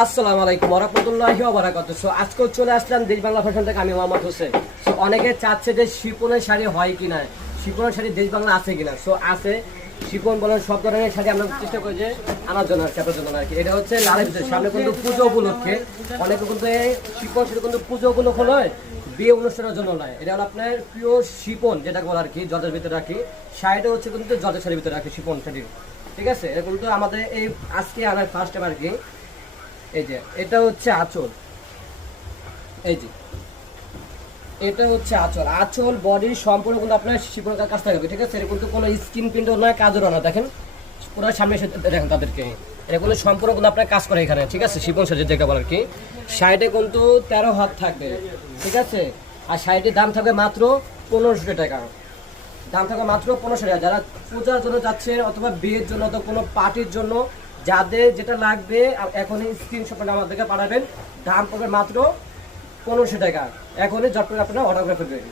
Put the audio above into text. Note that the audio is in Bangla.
আসসালামু আলাইকুম ওয়া রাহমাতুল্লাহি ওয়া বারাকাতুহু। সো আজকে চলে আসলাম দেশ বাংলা ফ্যাশন থেকে, আমি মোহাম্মদ হোসেন। সো অনেকে চাচ্ছে যে শিপনের শাড়ি হয় কিনা, শিপনের শাড়ি দেশ বাংলা আছে কিনা। সো আছে, শিপন বলেন সব ধরনের শাড়ি আমরা চেষ্টা করি যে আনার জন্য আর কি, আপনার জন্য আর কি। এটা হচ্ছে লালের ভিতরে, সামনে কিন্তু পুজো উপলক্ষে অনেকে কিন্তু এই শিপন শাড়ি কিন্তু পুজো উপলক্ষে নয়, বিয়ে অনুষ্ঠানের জন্য নয়। এটা হলো আপনার পিওর শিপন, যেটা বলে আর কি, জর্জের ভিতরে রাখি। শাড়িটা হচ্ছে কিন্তু জর্জের শাড়ির ভিতরে রাখি, শিপন শাড়ি। ঠিক আছে, এটা কিন্তু আমাদের এই আজকে আনার ফার্স্ট টাইম আর কি। এই যে এটা হচ্ছে আঁচল, এই যে এটা হচ্ছে আঁচল। আঁচল বডির সম্পূর্ণ কিন্তু আপনার শিপন কাজ থাকবে। ঠিক আছে, এটা কিন্তু কোনো স্কিন প্রিন্টও নয়, কাজও না। দেখেন পুরো সামনে এসে দেখেন তাদেরকে, এটা কিন্তু সম্পূর্ণ কিন্তু আপনার কাজ করে এখানে। ঠিক আছে, শিপন সাজে যেটা বলার কি, শাড়িতে কিন্তু 13 হাত থাকবে। ঠিক আছে, আর শাড়িটির দাম থাকবে মাত্র 1500 টাকা। দাম থাকবে মাত্র 1500 টাকা। যারা পূজার জন্য যাচ্ছেন অথবা বিয়ের জন্য অথবা কোনো পার্টির জন্য, যাদের যেটা লাগবে এখনই স্ক্রিনশট আমাদেরকে পাঠাবেন। দাম পড়বে মাত্র 1500 টাকা। এখনই জট করে আপনারা অর্ডার করে ফেলবেন।